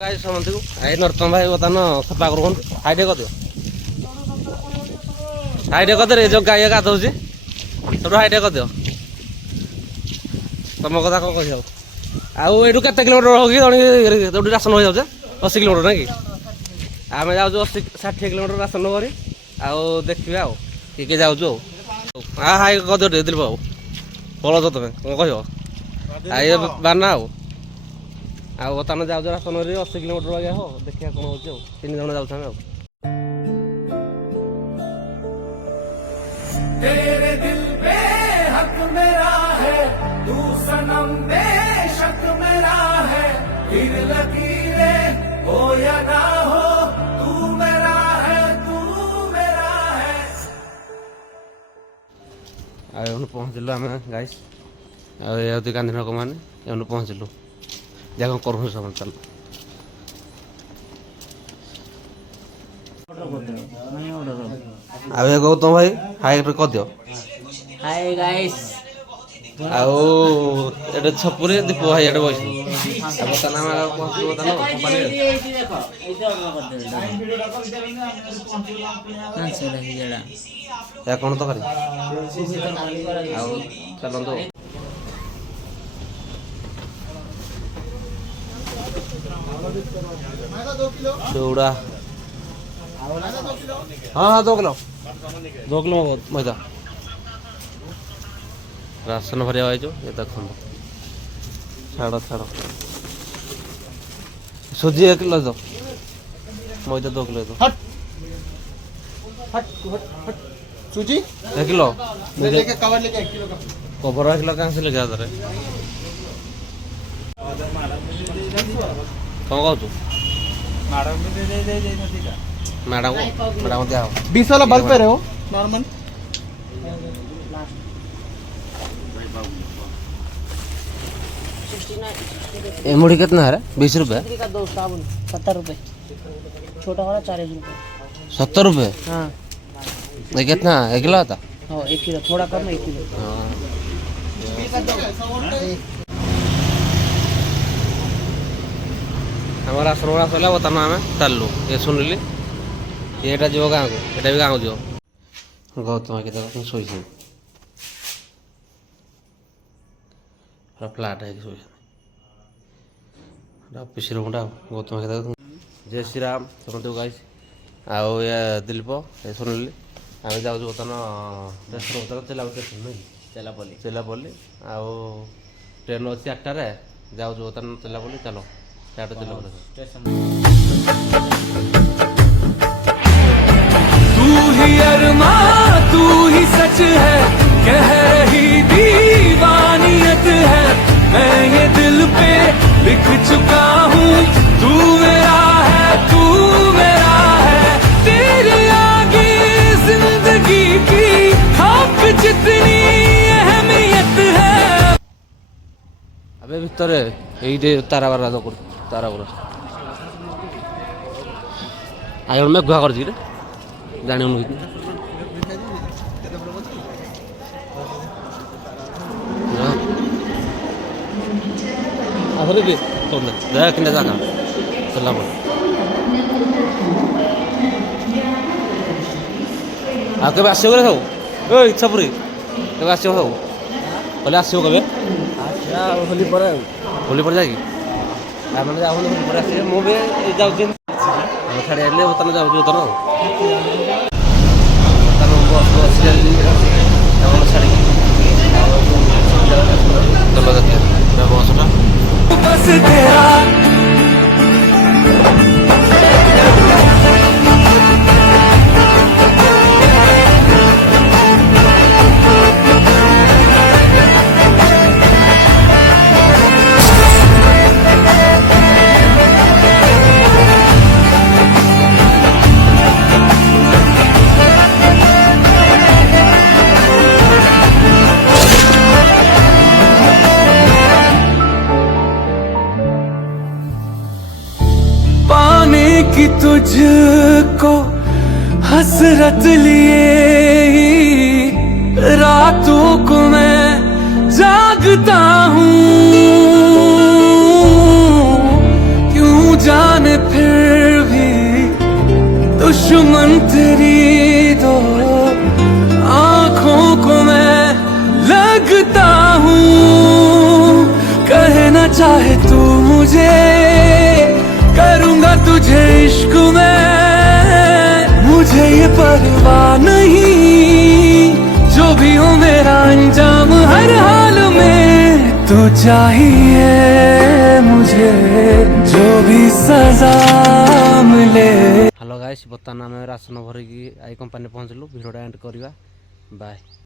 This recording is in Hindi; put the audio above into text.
गाइस समझो आई नरतम भाई बतानो सफा कर हाइडे कर दियो हाइडे कर दे जो गाय गाधौची सब हाइडे कर दियो तुम कथा कौन कह आउ एठू केते किलोमीटर हो कि राशन हो जाऊे 80 किलोमीटर ना कि आम जाऊँ 60 किलोमीटर राशन करी आउ देखिए आउ किए जाऊँ हाँ हाई कर दियो दिल बाबू पलच तुम कौन कह आई बाना आउ बर्तमान जाऊ राशन 80 किलोमीटर आगे हो देखिए कौन हो 3 जन जाऊ तेरे दिल पे हक मेरा है तू सनम बेशक मेरा है फिर लकीरें हो या ना हो तू मेरा है आए पहुँचलु आम गाइस आदि गांधीनगर मैंने पहुँचलु जगह करूँ सब चल आवे गौतम भाई हाई कर दियो हाय गाइस आउ एटे छपुरे दीप भाई एटे बस अब तना में पहुंचलो तना या कौन तो करी आउ चलन तो चौड़ा हाँ हाँ 2 किलो मैदा राशन भरिया भाई जो ये देख छाड़ छाड़ सूजी 1 किलो दो मैदा 2 किलो दो सूजी 1 किलो लेके कवर लेके 1 किलो का कवर 1 किलो कहाँ से लेके आता रे कौन कहू मैडम मैडम दिया 20 वाला बल्ब पे रहे हो नॉर्मल ये मुड़ी कितना है 20 रुपए का 2 साबुन 70 रुपए छोटा वाला 40 रुपए 70 रुपए हाँ ये कितना 1 किलो आता हाँ 1 किलो थोड़ा कम 1 किलो हमारा सरोवरा सला बताना हमें चलू ये सुनली ये जो गाँव को ये भी गाँव जो गौतम के तरफ सोई फ्लाट है सोई पिछले रूमटा गौतम के तरफ जय श्री राम समझो गाइस आओ ये दिलीप ये सुनली आम जाऊँ बर्तमान स्टेशन बर्तमान स्टेशन नहीं चेलापल्ली आओ ट्रेन अच्छी 8टारे जाऊँ बर्तमान चेलापल्ली चलो 4टा चेलापल्ली तू ही अरमा तू ही सच है कह रही दीवानियत है मैं ये दिल पे लिख चुका हूँ तू मेरा है तेरे आगे जिंदगी की खाक जितनी अहमियत है अबे भितर ये ताराबार ताराबार आगे मैं गुहा कर रे जाने आसरे कि देख ने जागा चला बोल आके आसो करे सब ओए छपरी केबे आसो सब बोले आसो केबे अच्छा होली पर जाएगी मैंने जाओ होली पर आसे मु भी जाऊँ छाड़ी आइले बर्तमान जाऊँ बर्तमान बस छाड़ी चलो देखिए बसटा बस तेरा कि तुझको हसरत लिए ही रातों को मैं जागता हूँ क्यों जा जाने फिर भी दुश्मन तेरी दो आंखों को मैं लगता हूँ। कहना चाहे तू मुझे, करूँगा तुझे इश्क में। मुझे ये परवाह नहीं, जो भी हो मेरा अंजाम हर हाल में। तू चाहिए मुझे, जो भी सजा मिले। हेलो गाइस, बर्तमान आम राशन भरिकी आई कंपानी पहुँचलु। भिडियोटा एंड करवा। बाय।